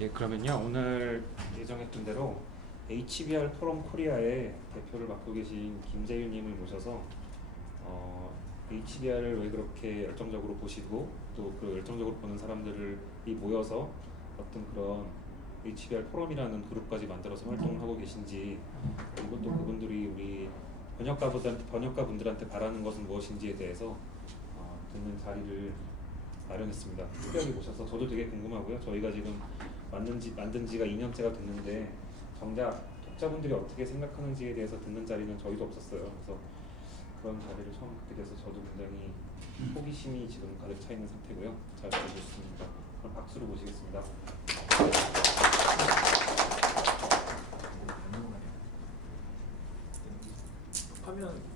예, 그러면요. 오늘 예정했던 대로 HBR 포럼 코리아의 대표를 맡고 계신 김재윤님을 모셔서 HBR을 왜 그렇게 열정적으로 보시고 또 그 열정적으로 보는 사람들이 모여서 어떤 그런 HBR 포럼이라는 그룹까지 만들어서 활동을 하고 계신지, 그리고 또 그분들이 우리 번역가분들한테 바라는 것은 무엇인지에 대해서 듣는 자리를 마련했습니다. 특별히 모셔서 저도 되게 궁금하고요. 저희가 지금 만든 지가 2년째가 됐는데 정작 독자분들이 어떻게 생각하는지에 대해서 듣는 자리는 저희도 없었어요. 그래서 그런 자리를 처음 갖게 돼서 저도 굉장히 호기심이 지금 가득 차 있는 상태고요. 잘 들어주셨습니다. 그럼 박수로 모시겠습니다. 화면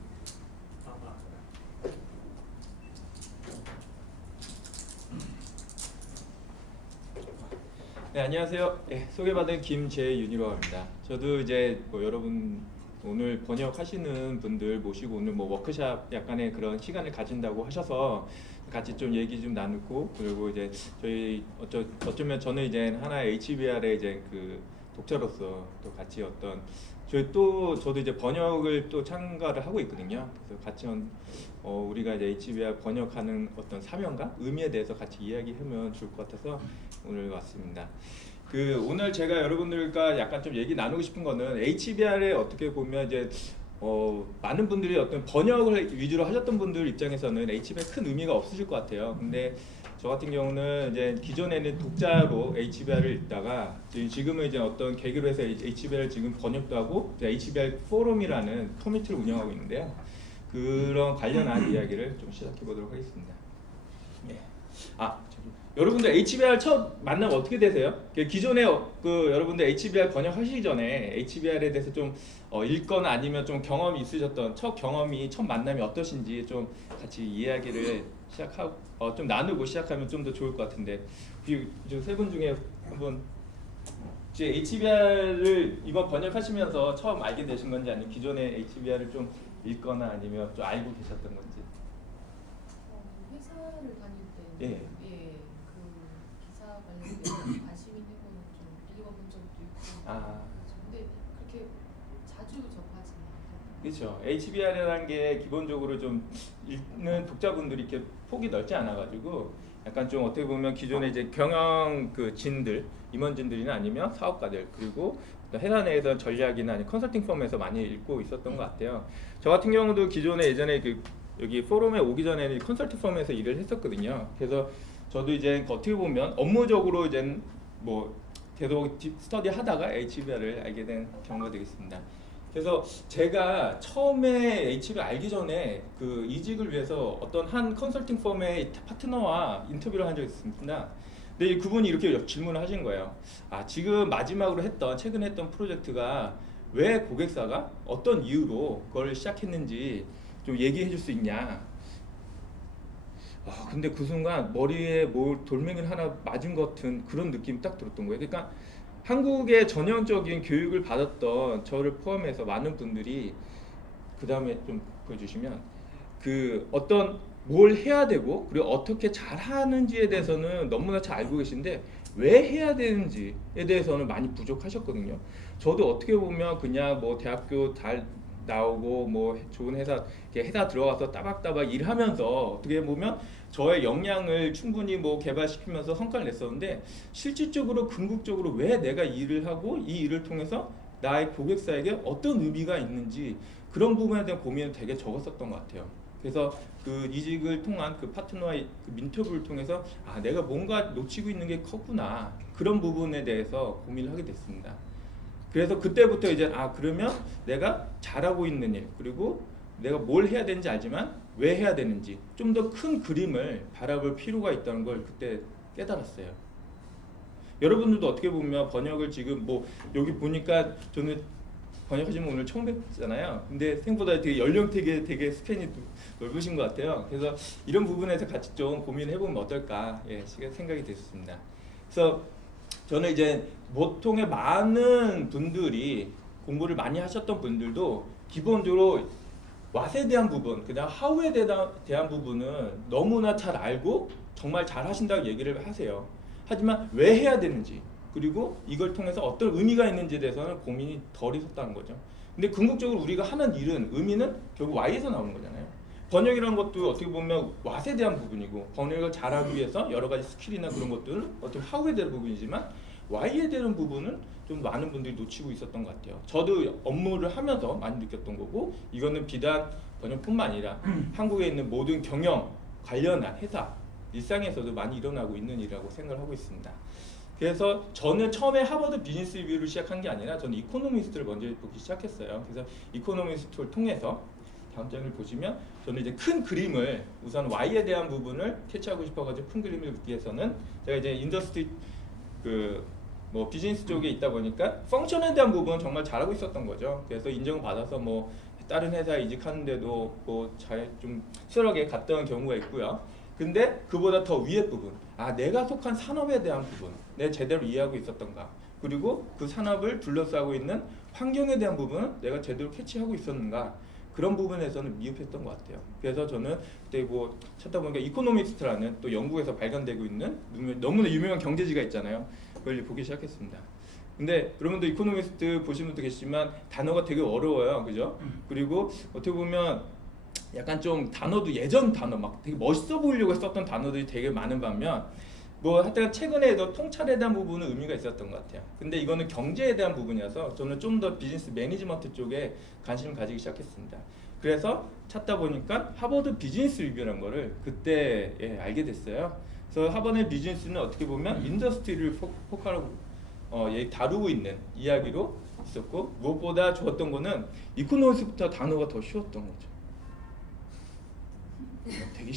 네, 안녕하세요. 소개받은 김재윤이라고 합니다. 저도 이제 여러분 오늘 번역하시는 분들 모시고 오늘 워크샵 약간의 그런 시간을 가진다고 하셔서 같이 좀 얘기 좀 나누고, 그리고 이제 저희 어쩌면 저는 이제 하나의 HBR의 이제 그 독자로서 또 같이 저도 이제 번역을 또 참가를 하고 있거든요. 그래서 같이 우리가 이제 HBR 번역하는 어떤 사명과 의미에 대해서 같이 이야기하면 좋을 것 같아서 오늘 왔습니다. 오늘 제가 여러분들과 약간 좀 얘기 나누고 싶은 거는 HBR에 어떻게 보면 이제 많은 분들이 어떤 번역을 위주로 하셨던 분들 입장에서는 HBR 큰 의미가 없으실 것 같아요. 근데 저 같은 경우는 이제 기존에는 독자로 HBR을 읽다가 지금은 이제 어떤 계기로 해서 HBR을 지금 번역도 하고 HBR 포럼이라는 커뮤니티를 운영하고 있는데요. 그런 관련한 이야기를 좀 시작해 보도록 하겠습니다. 네. 여러분들 HBR 첫 만남 어떻게 되세요? 기존에 여러분들 HBR 번역하시기 전에 HBR에 대해서 좀 읽거나 아니면 좀 경험이 있으셨던 첫 만남이 어떠신지 좀 같이 이야기를 좀 나누고 시작하면 좀 더 좋을 것 같은데, 세 분 중에 한번 HBR을 이번 번역하시면서 처음 알게 되신 건지 아니면 기존에 HBR을 좀 읽거나 아니면 좀 알고 계셨던 건지. 회사를 다닐 때 예. 그 기사 관련된 관심 있는 거는 좀 읽어본 적도 있고. 근데 그렇게 자주 접하지는 않아요. 그렇죠. HBR이라는 게 기본적으로 좀 읽는 독자분들이 이렇게 폭이 넓지 않아가지고 약간 좀 어떻게 보면 기존에 이제 경영 임원진들이나 아니면 사업가들, 그리고 회사 내에서 전략이나 아니면 컨설팅 펌에서 많이 읽고 있었던 것 같아요. 저 같은 경우도 기존에 예전에 여기 포럼에 오기 전에는 컨설팅 펌에서 일을 했었거든요. 그래서 저도 이제 어떻게 보면 업무적으로 이제 계속 스터디 하다가 HBR을 알게 된 경우가 되겠습니다. 그래서 제가 처음에 HBR 알기 전에 이직을 위해서 어떤 한 컨설팅 펌의 파트너와 인터뷰를 한 적이 있습니다. 근데 그분이 이렇게 질문을 하신 거예요. 지금 마지막으로 최근에 했던 프로젝트가 왜 고객사가 어떤 이유로 그걸 시작했는지 좀 얘기해 줄 수 있냐. 근데 그 순간 머리에 돌멩이를 하나 맞은 것 같은 그런 느낌이 딱 들었던 거예요. 그러니까 한국의 전형적인 교육을 받았던 저를 포함해서 많은 분들이, 그 다음에 좀 보여주시면 어떤 뭘 해야 되고 그리고 어떻게 잘하는지에 대해서는 너무나 잘 알고 계신데 왜 해야 되는지에 대해서는 많이 부족하셨거든요. 저도 어떻게 보면 그냥 대학교 나오고 좋은 회사 들어가서 따박따박 일하면서 어떻게 보면 저의 역량을 충분히 개발시키면서 성과를 냈었는데, 실질적으로 궁극적으로 왜 내가 일을 하고 이 일을 통해서 나의 고객사에게 어떤 의미가 있는지 그런 부분에 대한 고민을 되게 적었었던 것 같아요. 그래서 이직을 통한 파트너의 인터뷰를 통해서 내가 뭔가 놓치고 있는 게 컸구나, 그런 부분에 대해서 고민을 하게 됐습니다. 그래서 그때부터 이제 그러면 내가 잘하고 있는 일, 그리고 내가 뭘 해야 되는지 알지만 왜 해야 되는지 좀 더 큰 그림을 바라볼 필요가 있다는 걸 그때 깨달았어요. 여러분들도 어떻게 보면 번역을 지금 여기 보니까 저는 번역하신 분 오늘 처음 뵙잖아요. 근데 생각보다 되게 연령대가 되게 스팬이 넓으신 것 같아요. 그래서 이런 부분에서 같이 좀 고민을 해보면 어떨까 생각이 됐습니다. 그래서 저는 이제 보통의 많은 분들이 공부를 많이 하셨던 분들도 기본적으로 왓에 대한 부분, 그다음 하우에 대한 부분은 너무나 잘 알고 정말 잘 하신다고 얘기를 하세요. 하지만 왜 해야 되는지, 그리고 이걸 통해서 어떤 의미가 있는지에 대해서는 고민이 덜 있었다는 거죠. 근데 궁극적으로 우리가 하는 일은 의미는 결국 Y에서 나오는 거잖아요. 번역이라는 것도 어떻게 보면 What에 대한 부분이고 번역을 잘하기 위해서 여러 가지 스킬이나 그런 것들은 어떻게 How에 대한 부분이지만 Y에 대한 부분은 좀 많은 분들이 놓치고 있었던 것 같아요. 저도 업무를 하면서 많이 느꼈던 거고 이거는 비단 번역뿐만 아니라 한국에 있는 모든 경영 관련한 회사 일상에서도 많이 일어나고 있는 일이라고 생각을 하고 있습니다. 그래서 저는 처음에 하버드 비즈니스 리뷰를 시작한 게 아니라 저는 이코노미스트를 먼저 보기 시작했어요. 그래서 이코노미스트를 통해서 다음 장을 보시면 저는 이제 큰 그림을 우선 Y에 대한 부분을 캐치하고 싶어가지고 큰 그림을 위해서는 제가 이제 인더스트리 뭐 비즈니스 쪽에 있다 보니까 펑션에 대한 부분은 정말 잘하고 있었던 거죠. 그래서 인정받아서 뭐 다른 회사에 이직하는데도 뭐 잘 좀 수월하게 갔던 경우가 있고요. 근데 그보다 더 위의 부분, 내가 속한 산업에 대한 부분, 내가 제대로 이해하고 있었던가, 그리고 그 산업을 둘러싸고 있는 환경에 대한 부분은 내가 제대로 캐치하고 있었는가, 그런 부분에서는 미흡했던 것 같아요. 그래서 저는 그때 뭐 찾다 보니까 이코노미스트라는 또 영국에서 발간되고 있는 너무나 유명한 경제지가 있잖아요. 그걸 보기 시작했습니다. 근데 여러분도 이코노미스트 보신 분도 계시지만 단어가 되게 어려워요, 그죠? 그리고 어떻게 보면 약간 좀 단어도 예전 단어 막 되게 멋있어 보이려고 썼던 단어들이 되게 많은 반면 뭐 하여튼 최근에도 통찰에 대한 부분은 의미가 있었던 것 같아요. 근데 이거는 경제에 대한 부분이어서 저는 좀 더 비즈니스 매니지먼트 쪽에 관심을 가지기 시작했습니다. 그래서 찾다 보니까 하버드 비즈니스 리뷰라는 거를 그때 알게 됐어요. 그래서 하버드 비즈니스는 어떻게 보면 인더스트리를 포괄하고 다루고 있는 이야기로 있었고 무엇보다 좋았던 거는 이코노미스트부터 단어가 더 쉬웠던 거죠. 되게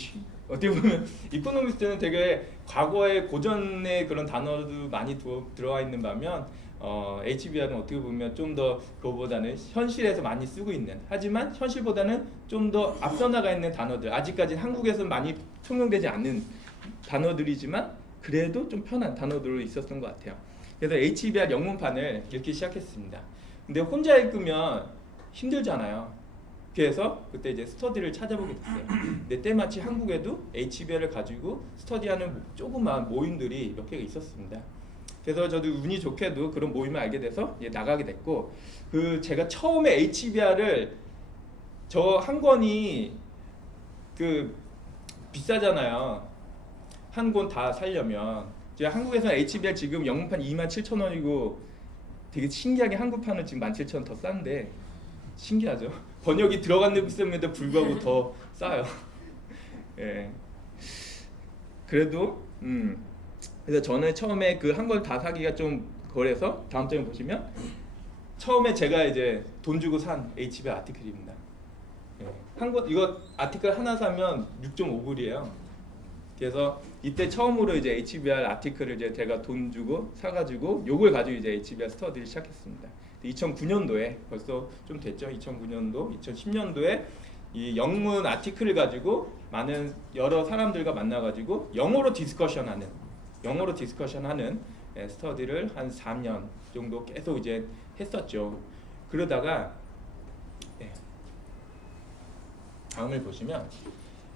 어떻게 보면 이코노미스트는 되게 과거의 고전의 그런 단어도 많이 들어와 있는 반면 HBR은 어떻게 보면 좀 더 그거보다는 현실에서 많이 쓰고 있는, 하지만 현실보다는 좀 더 앞서 나가 있는 단어들, 아직까지 한국에서 많이 통용되지 않는 단어들이지만 그래도 좀 편한 단어들로 있었던 것 같아요. 그래서 HBR 영문판을 읽기 시작했습니다. 근데 혼자 읽으면 힘들잖아요. 그래서 그때 이제 스터디를 찾아보게 됐어요. 근데 때마치 한국에도 HBR을 가지고 스터디하는 조그만 모임들이 몇 개가 있었습니다. 그래서 저도 운이 좋게도 그런 모임을 알게 돼서 나가게 됐고, 제가 처음에 HBR을 저 한 권이 비싸잖아요. 한 권 다 살려면. 제가 한국에서는 HBR 지금 영문판 27,000원이고 되게 신기하게 한국판은 지금 17,000원 더 싼데 신기하죠. 번역이 들어간 셈에도 불구하고 더 싸요. 예. 그래도 그래서 저는 처음에 그 한 권 다 사기가 좀 그래서 다음 장에 보시면 처음에 제가 이제 돈 주고 산 HBR 아티클입니다. 예. 한 권 이거 아티클 하나 사면 6.5불이에요. 그래서 이때 처음으로 이제 HBR 아티클을 이제 제가 돈 주고 사가지고 요걸 가지고 이제 HBR 스터디를 시작했습니다. 2009년도에 벌써 좀 됐죠. 2009년도, 2010년도에 이 영문 아티클을 가지고 많은 여러 사람들과 만나가지고 영어로 디스커션하는 스터디를 한 3년 정도 계속 이제 했었죠. 그러다가 다음을 보시면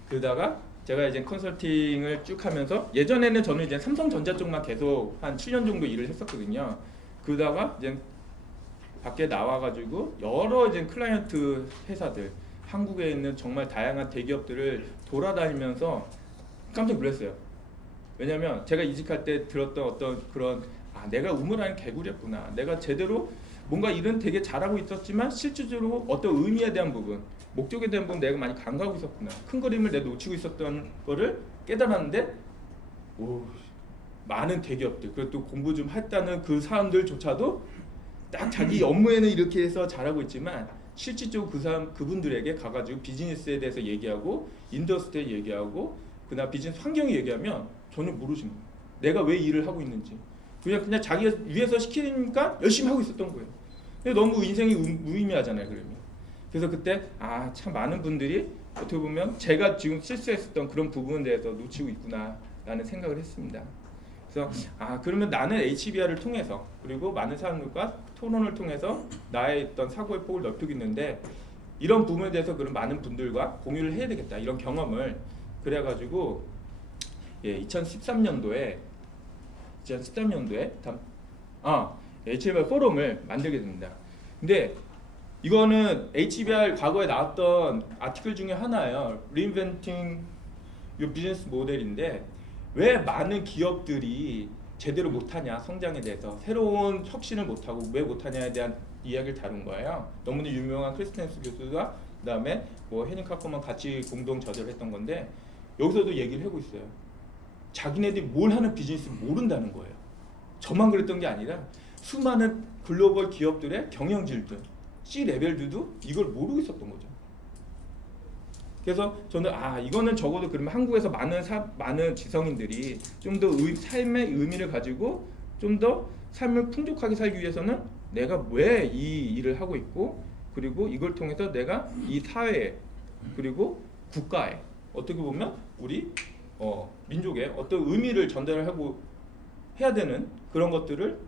그러다가 제가 이제 컨설팅을 쭉 하면서 예전에는 저는 이제 삼성전자 쪽만 계속 한 7년 정도 일을 했었거든요. 그러다가 이제 밖에 나와가지고 여러 이제 클라이언트 회사들, 한국에 있는 정말 다양한 대기업들을 돌아다니면서 깜짝 놀랐어요. 왜냐면 제가 이직할 때 들었던 어떤 그런 내가 우물하는 개구리였구나. 내가 제대로 뭔가 일은 되게 잘하고 있었지만 실질적으로 어떤 의미에 대한 부분, 목적에 대한 부분 내가 많이 간과하고 있었구나. 큰 그림을 내가 놓치고 있었던 거를 깨달았는데 많은 대기업들, 그리고 또 공부 좀 했다는 그 사람들조차도 딱 자기 업무에는 이렇게 해서 잘하고 있지만 실질적으로 그분들에게 가가지고 비즈니스에 대해서 얘기하고 인더스트리에 얘기하고 그다음 비즈니스 환경에 얘기하면 전혀 모르시는 거예요. 내가 왜 일을 하고 있는지 그냥 자기가 위해서 시키니까 열심히 하고 있었던 거예요. 근데 너무 인생이 무의미하잖아요. 그러면 그래서 그때 참 많은 분들이 어떻게 보면 제가 지금 실수했었던 그런 부분에 대해서 놓치고 있구나 라는 생각을 했습니다. 그래서 그러면 나는 HBR을 통해서 그리고 많은 사람들과 토론을 통해서 나의 어떤 사고의 폭을 넓히겠는데 이런 부분에 대해서 그런 많은 분들과 공유를 해야 되겠다 이런 경험을 그래가지고 2013년도에 HBR 포럼을 만들게 됩니다. 근데 이거는 HBR 과거에 나왔던 아티클 중에 하나예요. Reinventing Your Business 모델인데 왜 많은 기업들이 제대로 못하냐, 성장에 대해서 새로운 혁신을 못하고 왜 못하냐에 대한 이야기를 다룬 거예요. 너무나 유명한 크리스텐스 교수가 그다음에 뭐 헤닝 카퍼만 같이 공동 저자했던 건데 여기서도 얘기를 하고 있어요. 자기네들이 뭘 하는 비즈니스를 모른다는 거예요. 저만 그랬던 게 아니라 수많은 글로벌 기업들의 경영진들, C 레벨들도 이걸 모르고 있었던 거죠. 그래서 저는 이거는 적어도 그러면 한국에서 많은 지성인들이 좀 더 삶의 의미를 가지고 좀 더 삶을 풍족하게 살기 위해서는 내가 왜 이 일을 하고 있고 그리고 이걸 통해서 내가 이 사회에 그리고 국가에 어떻게 보면 우리 민족에 어떤 의미를 전달하고 해야 되는 그런 것들을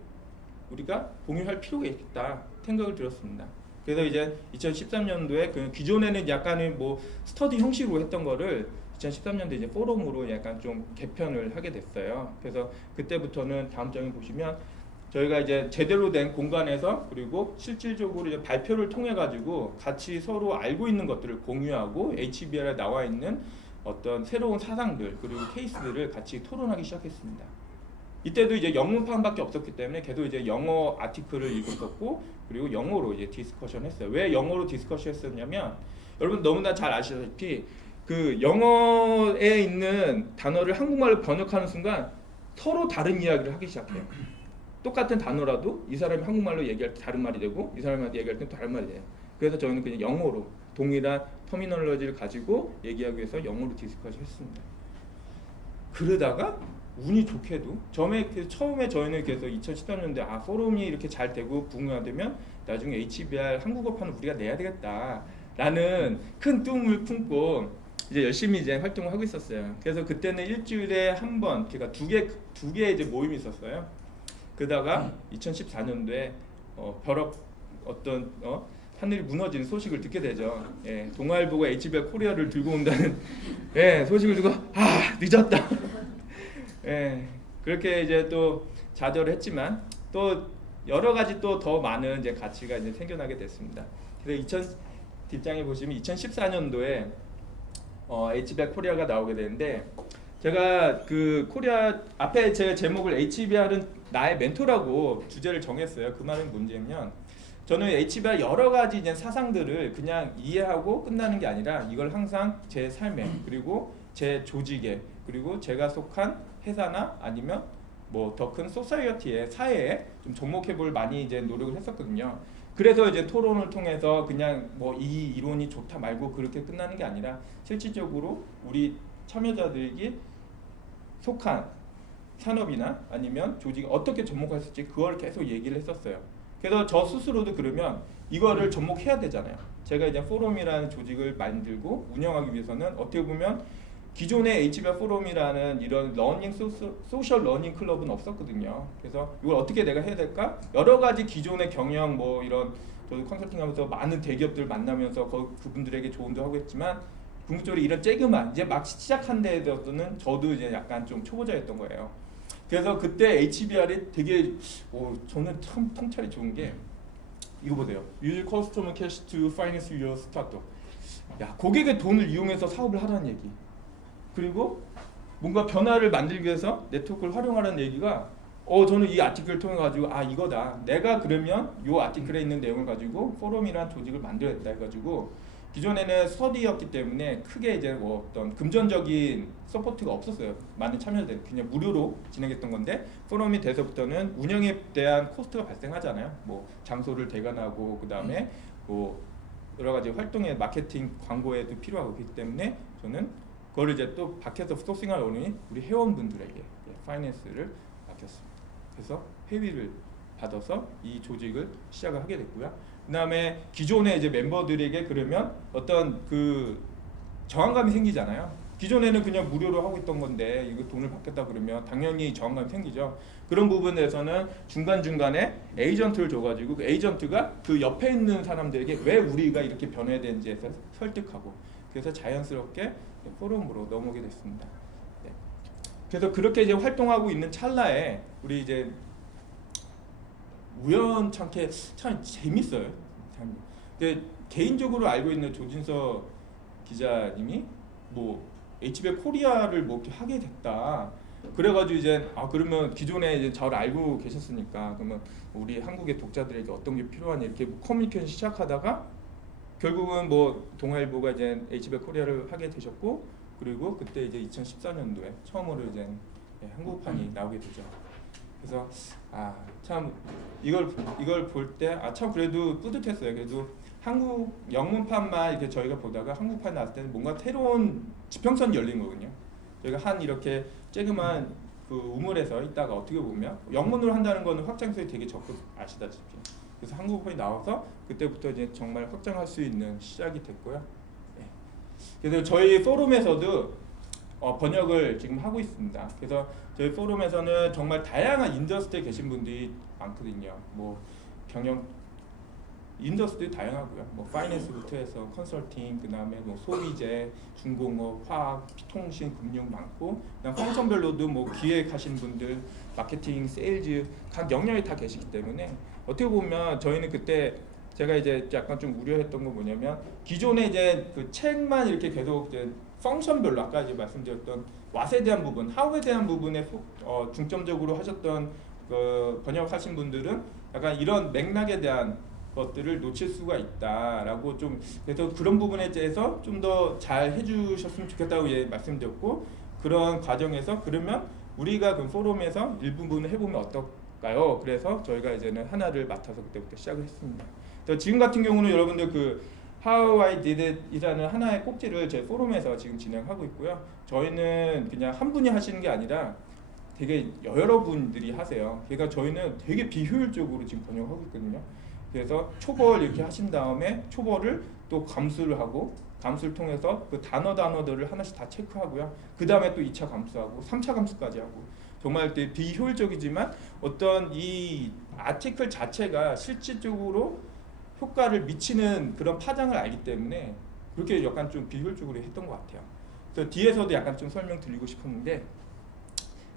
우리가 공유할 필요가 있다 생각을 들었습니다. 그래서 이제 2013년도에 그 기존에는 약간의 뭐 스터디 형식으로 했던 거를 2013년도에 이제 포럼으로 약간 좀 개편을 하게 됐어요. 그래서 그때부터는 다음 장에 보시면 저희가 이제 제대로 된 공간에서 그리고 실질적으로 이제 발표를 통해 가지고 같이 서로 알고 있는 것들을 공유하고 HBR에 나와 있는 어떤 새로운 사상들 그리고 케이스들을 같이 토론하기 시작했습니다. 이때도 이제 영문판밖에 없었기 때문에 걔도 이제 영어 아티클을 읽었었고 그리고 영어로 이제 디스커션 했어요. 왜 영어로 디스커션 했었냐면 여러분 너무나 잘 아시다시피 그 영어에 있는 단어를 한국말로 번역하는 순간 서로 다른 이야기를 하기 시작해요. 똑같은 단어라도 이 사람이 한국말로 얘기할 때 다른 말이 되고 이 사람한테 얘기할 때 다른 말이 돼요. 그래서 저희는 그냥 영어로 동일한 터미널로지를 가지고 얘기하기 위해서 영어로 디스커션 했습니다. 그러다가 운이 좋게도 처음에 저희는 그래서 2013년도에 포럼이 이렇게 잘 되고 부흥화되면 나중에 HBR 한국어판을 우리가 내야 되겠다 라는 큰 꿈을 품고 이제 열심히 이제 활동을 하고 있었어요. 그래서 그때는 일주일에 한 번, 그러니까 두 개 이제 모임이 있었어요. 그러다가 2014년도에 벼락 하늘이 무너지는 소식을 듣게 되죠. 예, 동아일보가 HBR 코리아를 들고 온다는 소식을 듣고 늦었다. 예, 그렇게 이제 또 좌절을 했지만 또 여러 가지 또 더 많은 이제 가치가 이제 생겨나게 됐습니다. 그래서 뒷장에 보시면 2014년도에 HBR 코리아가 나오게 되는데 제가 그 코리아 앞에 제 제목을 HBR은 나의 멘토라고 주제를 정했어요. 그 말은 문제면 저는 HBR 여러 가지 이제 사상들을 그냥 이해하고 끝나는 게 아니라 이걸 항상 제 삶에 그리고 제 조직에 그리고 제가 속한 회사나 아니면 뭐 더 큰 소사이어티의 사회에 좀 접목해볼 많이 이제 노력을 했었거든요. 그래서 이제 토론을 통해서 그냥 뭐 이 이론이 좋다 말고 그렇게 끝나는 게 아니라 실질적으로 우리 참여자들이 속한 산업이나 아니면 조직이 어떻게 접목할 수 있을지 그걸 계속 얘기를 했었어요. 그래서 저 스스로도 그러면 이거를 접목해야 되잖아요. 제가 이제 포럼이라는 조직을 만들고 운영하기 위해서는 어떻게 보면 기존의 HBR 포럼이라는 이런 소셜 러닝 클럽은 없었거든요. 그래서 이걸 어떻게 내가 해야 될까? 여러 가지 기존의 경영 뭐 이런 저도 컨설팅하면서 많은 대기업들 만나면서 그분들에게 조언도 하고 했지만 궁극적으로 이런 쬐그만 이제 막 시작한 데에서는 저도 이제 약간 좀 초보자였던 거예요. 그래서 그때 HBR이 되게 저는 참 통찰이 좋은 게 이거 보세요. Use customer cash to finance your startup. 야, 고객의 돈을 이용해서 사업을 하라는 얘기. 그리고 뭔가 변화를 만들기 위해서 네트워크를 활용하라는 얘기가 저는 이 아티클을 통해 가지고 이거다. 내가 그러면 이 아티클에 있는 내용을 가지고 포럼이란 조직을 만들어야겠다 해가지고 기존에는 스터디였기 때문에 크게 이제 뭐 어떤 금전적인 서포트가 없었어요. 많은 참여자들 그냥 무료로 진행했던 건데 포럼이 돼서부터는 운영에 대한 코스트가 발생하잖아요. 뭐 장소를 대관하고 그 다음에 뭐 여러 가지 활동에 마케팅 광고에도 필요하고 그렇기 때문에 저는 그거를 이제 또 밖에서 소싱할 어른이 우리 회원분들에게 파이낸스를 맡겼습니다. 그래서 회비를 받아서 이 조직을 시작을 하게 됐고요. 그 다음에 기존의 이제 멤버들에게 그러면 어떤 그 저항감이 생기잖아요. 기존에는 그냥 무료로 하고 있던 건데 이거 돈을 받겠다 그러면 당연히 저항감이 생기죠. 그런 부분에서는 중간중간에 에이전트를 줘가지고 그 에이전트가 그 옆에 있는 사람들에게 왜 우리가 이렇게 변해야 되는지에서 설득하고 그래서 자연스럽게 포럼으로 넘어오게 됐습니다. 네. 그래서 그렇게 이제 활동하고 있는 찰나에 우리 이제 우연찮게 참 재밌어요. 근데 개인적으로 알고 있는 조진서 기자님이 뭐 HBL 코리아를 뭐 이렇게 하게 됐다. 그래가지고 이제 그러면 기존에 이제 저를 알고 계셨으니까 그러면 우리 한국의 독자들에게 어떤 게 필요하냐 이렇게 뭐 커뮤니케이션 시작하다가 결국은 뭐 동아일보가 이제 HBL 코리아를 하게 되셨고 그리고 그때 이제 2014년도에 처음으로 이제 한국판이 나오게 되죠. 그래서 참 이걸 볼 때 참 그래도 뿌듯했어요. 그래도 한국 영문판만 이렇게 저희가 보다가 한국판 나왔을 때는 뭔가 새로운 지평선이 열린 거거든요. 저희가 한 이렇게 쬐그만 그 우물에서 있다가 어떻게 보면 영문으로 한다는 거는 확장성이 되게 적극 아시다시피. 그래서 한국판이 나와서 그때부터 이제 정말 확장할 수 있는 시작이 됐고요. 네. 그래서 저희 포럼에서도 번역을 지금 하고 있습니다. 그래서 저희 포럼에서는 정말 다양한 인더스트리에 계신 분들이 많거든요. 뭐 경영 인더스트리 다양하고요. 뭐 파이낸스부터 해서 컨설팅, 그다음에 뭐 소비재, 중공업, 화학, 통신, 금융 많고, 그다음 펑션별로도 뭐 기획하신 분들, 마케팅, 세일즈 각 영역에 다 계시기 때문에 어떻게 보면 저희는 그때 제가 이제 약간 좀 우려했던 건 뭐냐면 기존에 이제 그 책만 이렇게 계속 이제 펑션별로 아까 이제 말씀드렸던 왓에 대한 부분, 하우에 대한 부분에 중점적으로 하셨던 그 번역하신 분들은 약간 이런 맥락에 대한 것들을 놓칠 수가 있다라고 좀 그래서 그런 부분에 대해서 좀 더 잘 해주셨으면 좋겠다고 말씀드렸고 그런 과정에서 그러면 우리가 그 포럼에서 일부분을 해보면 어떨까요? 그래서 저희가 이제는 하나를 맡아서 그때부터 시작을 했습니다. 지금 같은 경우는 여러분들 그 How I Did It이라는 하나의 꼭지를 제 포럼에서 지금 진행하고 있고요. 저희는 그냥 한 분이 하시는 게 아니라 되게 여러 분들이 하세요. 그러니까 저희는 되게 비효율적으로 지금 번역하고 있거든요. 그래서 초벌 이렇게 하신 다음에 초벌을 또 감수를 하고 감수를 통해서 그 단어들을 하나씩 다 체크하고요. 그 다음에 또 2차 감수하고 3차 감수까지 하고 정말 되게 비효율적이지만 어떤 이 아티클 자체가 실질적으로 효과를 미치는 그런 파장을 알기 때문에 그렇게 약간 좀 비효율적으로 했던 것 같아요. 그래서 뒤에서도 약간 좀 설명드리고 싶었는데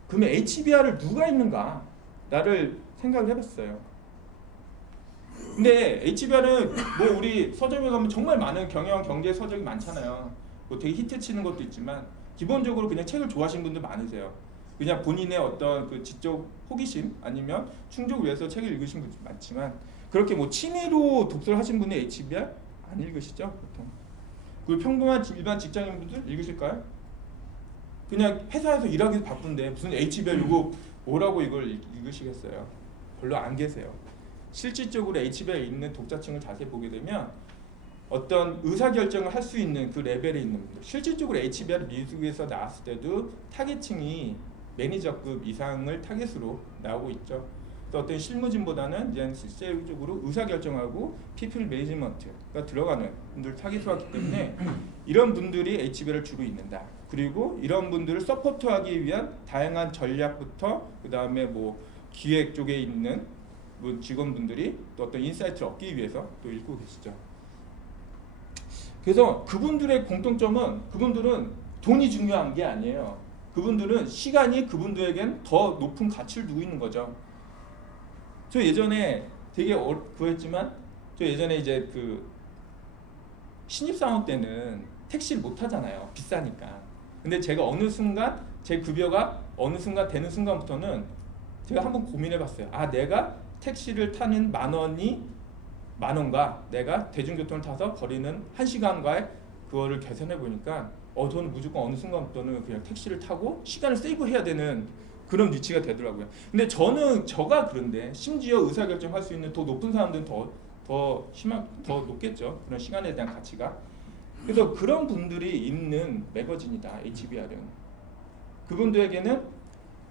그러면 HBR을 누가 읽는가? 나를 생각을 해봤어요. 근데 HBR은 뭐 우리 서점에 가면 정말 많은 경영, 경제 서적이 많잖아요. 뭐 되게 히트치는 것도 있지만 기본적으로 그냥 책을 좋아하시는 분들 많으세요. 그냥 본인의 어떤 그 지적 호기심 아니면 충족을 위해서 책을 읽으신 분들 많지만 그렇게 뭐 취미로 독서를 하신 분이 HBR 안 읽으시죠? 보통. 그리고 평범한 일반 직장인분들 읽으실까요? 그냥 회사에서 일하기 바쁜데 무슨 HBR 이거 뭐라고 이걸 읽으시겠어요? 별로 안 계세요. 실질적으로 HBR에 있는 독자층을 자세히 보게 되면 어떤 의사결정을 할 수 있는 그 레벨에 있는 분들 실질적으로 HBR 미국에서 나왔을 때도 타겟층이 매니저급 이상을 타겟으로 나오고 있죠. 또 어떤 실무진보다는 이제 실질적으로 의사결정하고 피플 매니지먼트가 들어가는 분들 타겟으로 하기 때문에 이런 분들이 HBR을 주로 읽는다. 그리고 이런 분들을 서포트하기 위한 다양한 전략부터 그 다음에 뭐 기획 쪽에 있는 직원분들이 또 어떤 인사이트를 얻기 위해서 또 읽고 계시죠. 그래서 그분들의 공통점은 그분들은 돈이 중요한 게 아니에요. 그분들은 시간이 그분들에겐 더 높은 가치를 두고 있는 거죠. 저 예전에 되게 그랬지만 저 예전에 이제 그 신입사원 때는 택시를 못 타잖아요. 비싸니까. 근데 제가 어느 순간 제 급여가 어느 순간 되는 순간부터는 제가 한번 고민해봤어요. 내가 택시를 타는 만 원과 내가 대중교통을 타서 거리는 1시간과의 그거를 계산해 보니까 저는 무조건 어느 순간부터는 그냥 택시를 타고 시간을 세이브해야 되는 그런 위치가 되더라고요. 근데 저가 그런데 심지어 의사결정 할 수 있는 더 높은 사람들은 더 높겠죠. 그런 시간에 대한 가치가. 그래서 그런 분들이 읽는 매거진이다. HBR은. 그분들에게는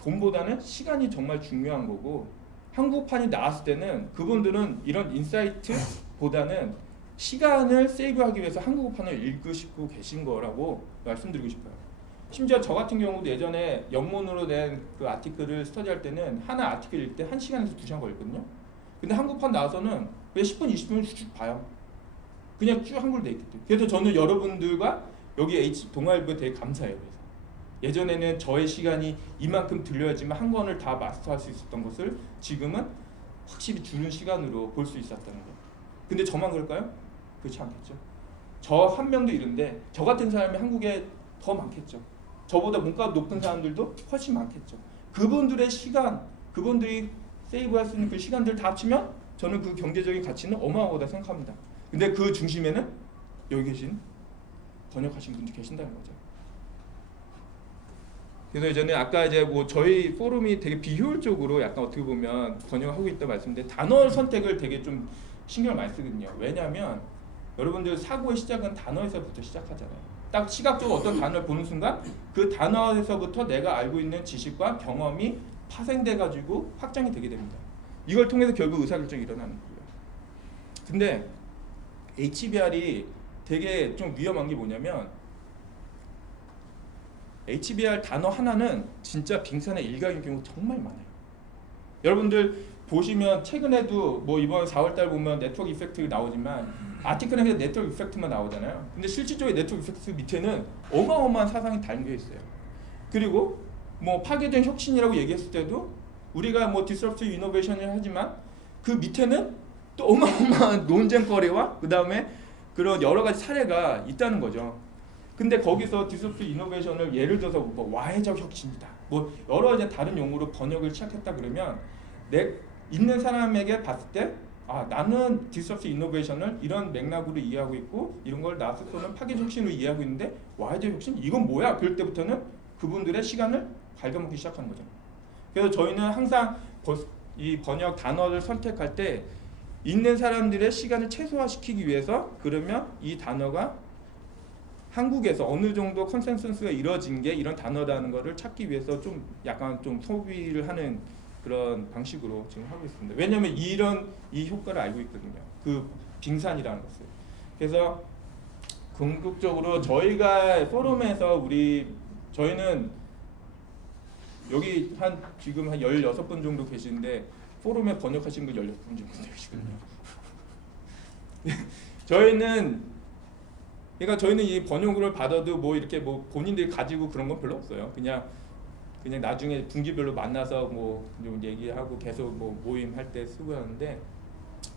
돈보다는 시간이 정말 중요한 거고 한국판이 나왔을 때는 그분들은 이런 인사이트보다는 시간을 세이브하기 위해서 한국판을 읽으시고 계신 거라고 말씀드리고 싶어요. 심지어 저 같은 경우도 예전에 영문으로 된 그 아티클을 스터디할 때는 하나 아티클 읽을 때 1시간에서 2시간 걸렸거든요. 근데 한국판 나와서는 그냥 10분, 20분 쭉 봐요. 그냥 쭉 한글로 돼 있기 때문에. 그래서 저는 여러분들과 여기 동아일보에 되게 감사해요. 그래서. 예전에는 저의 시간이 이만큼 들려야지만 한 권을 다 마스터할 수 있었던 것을 지금은 확실히 줄은 시간으로 볼 수 있었다는 거. 근데 저만 그럴까요? 그렇지 않겠죠. 저 한 명도 이른데 저 같은 사람이 한국에 더 많겠죠. 저보다 문과가 높은 사람들도 훨씬 많겠죠. 그분들의 시간, 그분들이 세이브할 수 있는 그 시간들 다 합치면 저는 그 경제적인 가치는 어마어마하다 생각합니다. 근데 그 중심에는 여기 계신 번역하신 분들이 계신다는 거죠. 그래서 이제는 아까 이제 뭐 저희 포럼이 되게 비효율적으로 약간 어떻게 보면 번역하고 있다 말씀인데 단어 선택을 되게 좀 신경을 많이 쓰거든요. 왜냐하면 여러분들 사고의 시작은 단어에서부터 시작하잖아요. 딱 시각적으로 어떤 단어를 보는 순간 그 단어에서부터 내가 알고 있는 지식과 경험이 파생돼 가지고 확장이 되게 됩니다. 이걸 통해서 결국 의사결정이 일어나는 거예요. 근데 HBR이 되게 좀 위험한 게 뭐냐면 HBR 단어 하나는 진짜 빙산의 일각인 경우 정말 많아요. 여러분들 보시면 최근에도 뭐 이번 4월달 보면 네트워크 이펙트 나오지만 아티클은 그냥 네트워크 이펙트만 나오잖아요. 근데 실질적으로 네트워크 이펙트 밑에는 어마어마한 사상이 담겨 있어요. 그리고 뭐 파괴된 혁신이라고 얘기했을 때도 우리가 뭐 disruptive innovation을 하지만 그 밑에는 또 어마어마한 논쟁거리와 그 다음에 그런 여러 가지 사례가 있다는 거죠. 근데 거기서 disruptive innovation을 예를 들어서 뭐 와해적 혁신이다, 뭐 여러 이제 다른 용어로 번역을 시작했다 그러면 내 있는 사람에게 봤을 때 아 나는 disruptive innovation을 이런 맥락으로 이해하고 있고 이런 걸 나 스스로는 파괴적 혁신으로 이해하고 있는데 와해적 혁신 이건 뭐야? 그럴 때부터는 그분들의 시간을 갉아먹기 시작하는 거죠. 그래서 저희는 항상 이 번역 단어를 선택할 때 있는 사람들의 시간을 최소화시키기 위해서 그러면 이 단어가 한국에서 어느 정도 컨센서스가 이루어진 게 이런 단어라는 거를 찾기 위해서 좀 약간 좀 소비를 하는 그런 방식으로 지금 하고 있습니다. 왜냐하면 이 효과를 알고 있거든요. 그 빙산이라는 것을. 그래서 궁극적으로 저희가 포럼에서 저희는 여기 지금 한 16분 정도 계시는데 포럼에 번역하신 분 16분 정도 계시거든요. 저희는 이 번역을 받아도 뭐 이렇게 뭐 본인들이 가지고 그런 건 별로 없어요. 그냥 나중에 분기별로 만나서 뭐 좀 얘기하고 계속 뭐 모임할 때 쓰고 하는데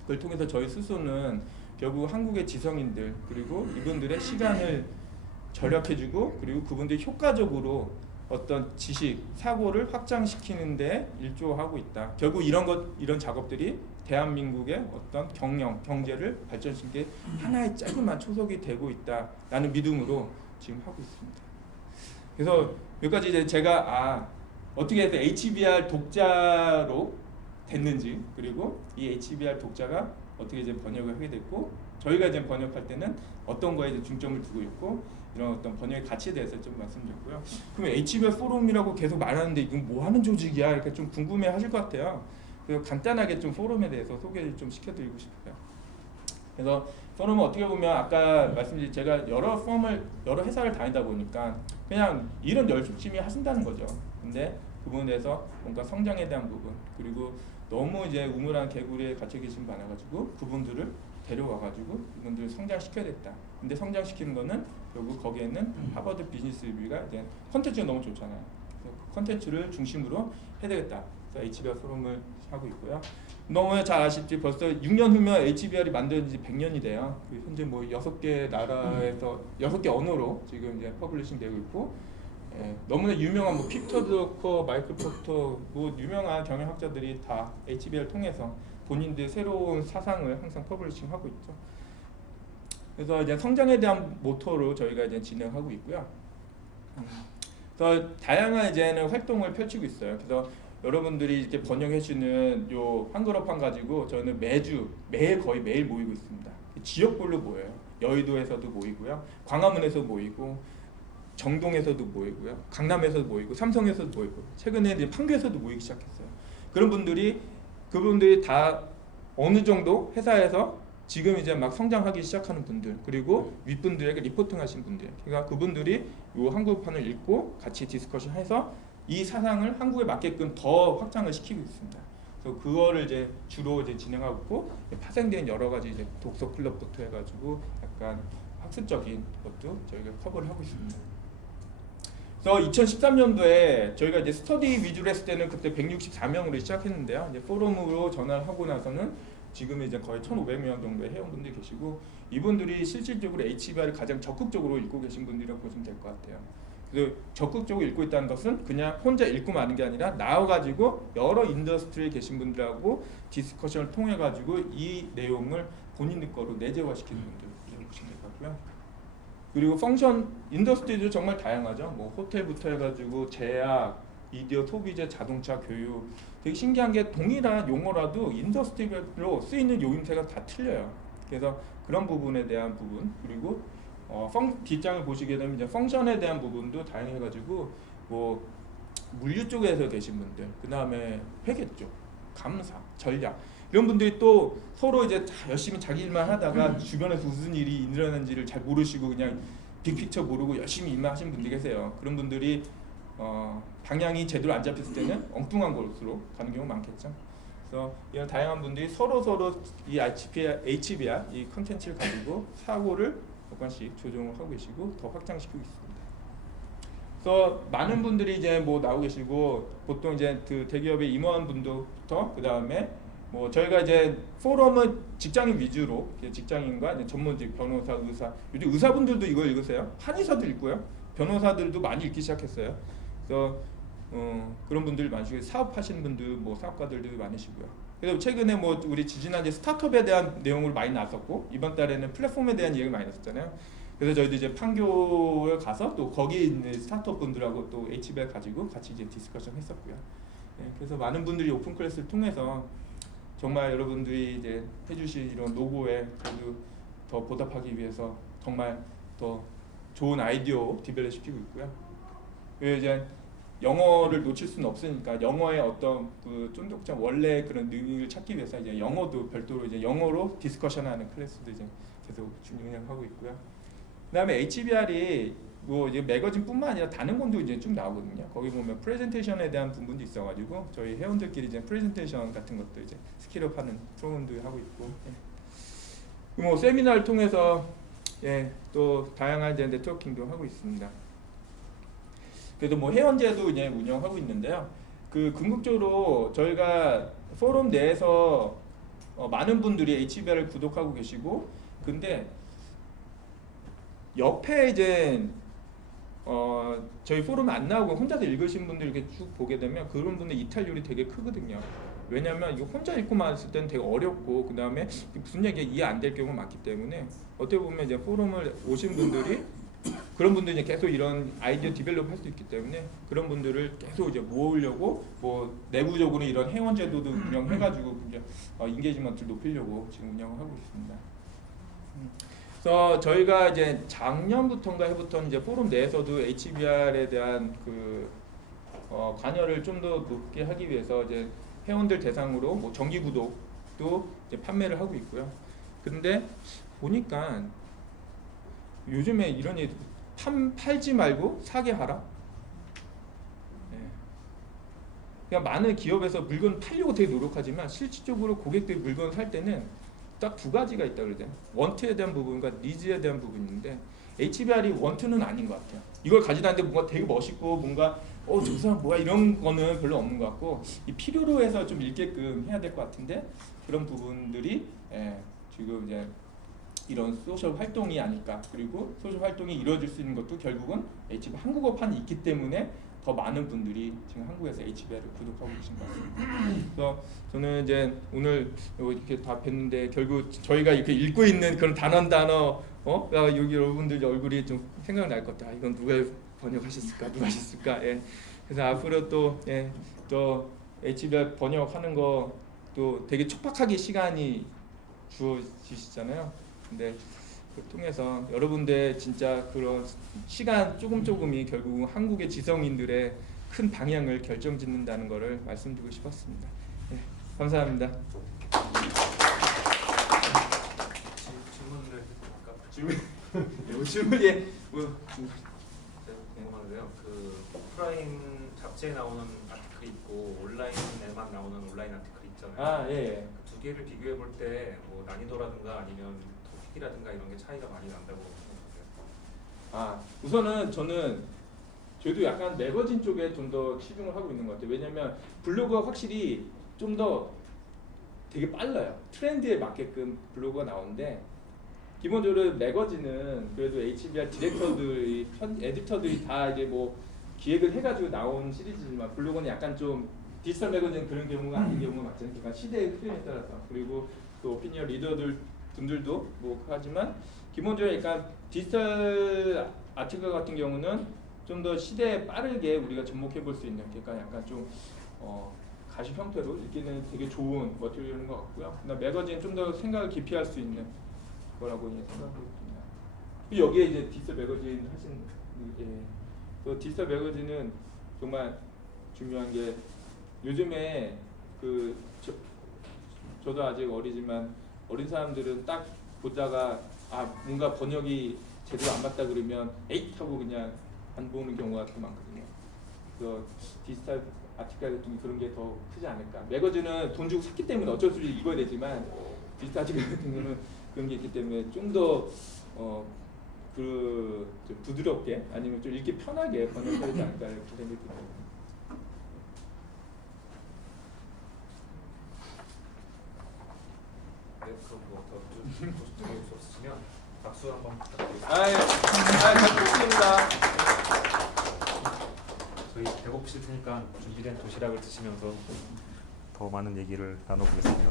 그걸 통해서 저희 스스로는 결국 한국의 지성인들 그리고 이분들의 시간을 절약해주고 그리고 그분들이 효과적으로 어떤 지식, 사고를 확장시키는데 일조하고 있다. 결국 이런 작업들이 대한민국의 어떤 경제를 발전시키는 하나의 짧은 초석이 되고 있다라는 믿음으로 지금 하고 있습니다. 그래서 여기까지 이제 제가 어떻게 해서 HBR 독자로 됐는지 그리고 이 HBR 독자가 어떻게 이제 번역을 하게 됐고 저희가 이제 번역할 때는 어떤 거에 이제 중점을 두고 있고 이런 어떤 번역의 가치에 대해서 좀 말씀드렸고요. 그러면 HBR 포럼이라고 계속 말하는데 이건 뭐 하는 조직이야? 이렇게 좀 궁금해하실 것 같아요. 그래서 간단하게 좀 포럼에 대해서 소개를 좀 시켜드리고 싶어요. 그래서 포럼은 어떻게 보면 아까 말씀드린 제가 여러 회사를 다니다 보니까 그냥 일은 열심히 하신다는 거죠. 근데 그 부분에 대해서 뭔가 성장에 대한 부분 그리고 너무 이제 우물한 개구리에 갇혀 계신 분 많아가지고 그분들을 데려와가지고 이분들을 성장시켜야겠다. 근데 성장시키는 거는 결국 거기에는 하버드 비즈니스 리뷰가 이제 컨텐츠가 너무 좋잖아요. 그래서 그 컨텐츠를 중심으로 해야 되겠다. 그래서 HBR 포럼을 하고 있고요. 너무 잘 아시지 벌써 6년 후면 HBR이 만든 지 100년이 돼요. 현재 뭐 6개 나라에서 6개 언어로 지금 이제 퍼블리싱 되고 있고 너무나 유명한 뭐 픽터 드러커, 마이클 포터 뭐 유명한 경영학자들이 다 HBR 통해서 본인들의 새로운 사상을 항상 퍼블리싱하고 있죠. 그래서 이제 성장에 대한 모토로 저희가 이제 진행하고 있고요. 그래서 다양한 이제는 활동을 펼치고 있어요. 그래서 여러분들이 이렇게 번역해 주는 요 한글어판 가지고 저는 매일 거의 매일 모이고 있습니다. 지역별로 모여요. 여의도에서도 모이고요, 광화문에서 모이고, 정동에서도 모이고요, 강남에서도 모이고, 삼성에서도 모이고, 최근에 이제 판교에서도 모이기 시작했어요. 그분들이 다 어느 정도 회사에서 지금 이제 막 성장하기 시작하는 분들 그리고 윗분들에게 리포팅 하신 분들 그러니까 그분들이 요 한국어판을 읽고 같이 디스커션해서 이 사상을 한국에 맞게끔 더 확장을 시키고 있습니다. 그래서 그거를 이제 주로 이제 진행하고 있고 파생된 여러 가지 이제 독서 클럽부터 해가지고 약간 학습적인 것도 저희가 커버를 하고 있습니다. 그래서 2013년도에 저희가 이제 스터디 위주로 했을 때는 그때 164명으로 시작했는데요. 이제 포럼으로 전환을 하고 나서는 지금 이제 거의 1,500명 정도의 회원분들이 계시고, 이분들이 실질적으로 HBR을 가장 적극적으로 읽고 계신 분들이라고 보시면 될 것 같아요. 그래서 적극적으로 읽고 있다는 것은 그냥 혼자 읽고 마는 게 아니라 나와가지고 여러 인더스트리에 계신 분들하고 디스커션을 통해 가지고 이 내용을 본인들 거로 내재화시키는 분들이라고 보시면 될 것 같고요. 그리고 펑션 인더스트리도 정말 다양하죠. 뭐 호텔부터 해가지고 제약, 미디어, 소비재, 자동차, 교육. 되게 신기한 게 동일한 용어라도 인더스트리별로 쓰이는 요임새가 다 틀려요. 그래서 그런 부분에 대한 부분, 그리고 뒷장을 보시게 되면 이제 펑션에 대한 부분도 다양해가지고 뭐 물류 쪽에서 계신 분들, 그 다음에 회계 쪽, 감사, 전략 이런 분들이 또 서로 이제 열심히 자기 일만 하다가 주변에서 무슨 일이 일어나는지를 잘 모르시고 그냥 빅픽처 모르고 열심히 일만 하시는 분들이 계세요. 그런 분들이 방향이 제대로 안 잡혔을 때는 엉뚱한 곳으로 가는 경우가 많겠죠. 그래서 이런 다양한 분들이 서로 이 HBR 이 컨텐츠를 가지고 사고를 약간씩 조정을 하고 계시고 더 확장시키고 있습니다. 그래서 많은 분들이 이제 뭐 나오고 계시고, 보통 이제 그 대기업의 임원 분들부터 그 다음에 뭐 저희가 이제 포럼은 직장인 위주로, 직장인과 이제 전문직, 변호사, 의사, 요즘 의사분들도 이걸 읽으세요. 한의사도 읽고요. 변호사들도 많이 읽기 시작했어요. 그래서 그런 분들 많으시고, 사업하시는 분들, 뭐 사업가들도 많으시고요. 그래서 최근에 뭐 우리 지지난주에 스타트업에 대한 내용을 많이 나왔었고, 이번 달에는 플랫폼에 대한 얘기를 많이 나왔었잖아요. 그래서 저희도 이제 판교에 가서 또 거기 있는 스타트업 분들하고 또 HBR 가지고 같이 이제 디스커션 했었고요. 네, 그래서 많은 분들이 오픈 클래스를 통해서 정말 여러분들이 이제 해주신 이런 노고에 그래도 더 보답하기 위해서 정말 더 좋은 아이디어 디벨롭 시키고 있고요. 그리고 이제 영어를 놓칠 수는 없으니까 영어의 어떤 그 쫀득한 원래 그런 능력을 찾기 위해서 이제 영어도 별도로 이제 영어로 디스커션하는 클래스도 이제 계속 진행하고 있고요. 그다음에 HBR이 뭐 이제 매거진뿐만 아니라 다른 건도 이제 쭉 나오거든요. 거기 보면 프레젠테이션에 대한 부분도 있어가지고 저희 회원들끼리 이제 프레젠테이션 같은 것도 이제 스킬업하는 프로그램도 하고 있고, 뭐 세미나를 통해서 또 다양한 이제 네트워킹도 하고 있습니다. 그래도 뭐 회원제도 이제 운영하고 있는데요. 그 궁극적으로 저희가 포럼 내에서 많은 분들이 HBR을 구독하고 계시고, 근데 옆에 이제 저희 포럼에 안 나오고 혼자서 읽으신 분들 이렇게 쭉 보게 되면 그런 분들 이탈률이 되게 크거든요. 왜냐면 이거 혼자 읽고만 했을 때는 되게 어렵고, 그 다음에 무슨 얘기가 이해 안 될 경우가 많기 때문에 어떻게 보면 이제 포럼을 오신 분들이 그런 분들이 이제 계속 이런 아이디어 디벨롭 할 수 있기 때문에 그런 분들을 계속 이제 모으려고 뭐 내부적으로 이런 회원제도도 운영해가지고 이제 인게이지먼트를 높이려고 지금 운영을 하고 있습니다. 그래서 저희가 이제 작년부터인가 해부터 이제 포럼 내에서도 HBR에 대한 그 관여를 좀 더 높게 하기 위해서 이제 회원들 대상으로 뭐 정기 구독도 이제 판매를 하고 있고요. 근데 보니까 요즘에 이런 얘기 팔지 말고 사게 하라. 그냥 많은 기업에서 물건 팔려고 되게 노력하지만 실질적으로 고객들이 물건을 살 때는 딱 두 가지가 있다고 그러잖아요. 원투에 대한 부분과 니즈에 대한 부분이 있는데 HBR이 원투는 아닌 것 같아요. 이걸 가지고 다니는데 뭔가 되게 멋있고 뭔가 저 사람 뭐야 이런 거는 별로 없는 것 같고, 이 필요로 해서 좀 읽게끔 해야 될 것 같은데 그런 부분들이 지금 이제 이런 소셜 활동이 아닐까. 그리고 소셜 활동이 이루어질 수 있는 것도 결국은 HBR 한국어판이 있기 때문에 더 많은 분들이 지금 한국에서 HBR을 구독하고 계신 것 같습니다. 그래서 저는 이제 오늘 이렇게 다 뵀는데 결국 저희가 이렇게 읽고 있는 그런 단어 여기 여러분들 얼굴이 좀 생각날 것 같아요. 이건 누가 번역하셨을까? 누가 하셨을까? 그래서 앞으로 또 HBR 번역하는 거 또 되게 촉박하게 시간이 주어지시잖아요. 근데 그 통해서 여러분들 진짜 그런 시간 조금이 결국 한국의 지성인들의 큰 방향을 결정짓는다는 것을 말씀드리고 싶었습니다. 감사합니다. 질문이 궁금한데요. 그 오프라인 잡지에 나오는 아티클이 있고 온라인에만 나오는 온라인 아티클이 있잖아요. 예. 그 두 개를 비교해 볼 때 뭐 난이도라든가 아니면 토픽이라든가 이런 게 차이가 많이 난다고 생각하세요? 우선은 저는 저도 약간 매거진 쪽에 좀 더 치중을 하고 있는 것 같아요. 왜냐면 블로그가 확실히 좀 더 되게 빨라요. 트렌드에 맞게끔 블로그가 나오는데 기본적으로 매거진은 그래도 HBR 디렉터들이 에디터들이 다 이제 뭐 기획을 해가지고 나온 시리즈지만 블로그는 약간 좀 디지털 매거진 그런 경우가 아닌 경우가 많잖아요. 그러니까 시대의 흐름에 따라서 그리고 또 오피니언 리더들 분들도 뭐 하지만 기본적으로 약간 디지털 아티클 같은 경우는 좀 더 시대에 빠르게 우리가 접목해 볼 수 있는 그러니까 약간 좀 가십 형태로 읽기는 되게 좋은 머티리얼인 것 같고요. 매거진 좀 더 생각을 깊이 할 수 있는 거라고 생각하고 있습니다. 여기에 이제 디지털 매거진 하신 또 디지털 매거진은 정말 중요한 게 요즘에 저도 아직 어리지만 어린 사람들은 딱 보다가 뭔가 번역이 제대로 안 맞다 그러면 에잇 하고 그냥 안 보는 경우가 더 많거든요. 그래서 디지털 아티클 같은 그런 게 더 크지 않을까. 매거진은 돈 주고 샀기 때문에 어쩔 수 없이 읽어야 되지만 디지털 아티클 같은 경우는 그런 게 있기 때문에 좀 더 좀 부드럽게 아니면 좀 읽기 편하게 번역해야 되지 않을까 이렇게 생각이 듭니다. 네, 그럼 뭐더 없으시면 박수 한번 부탁드립니다. 잘 부탁드립니다. 저희 배고프실 테니까 준비된 도시락을 드시면서 더 많은 얘기를 나눠보겠습니다.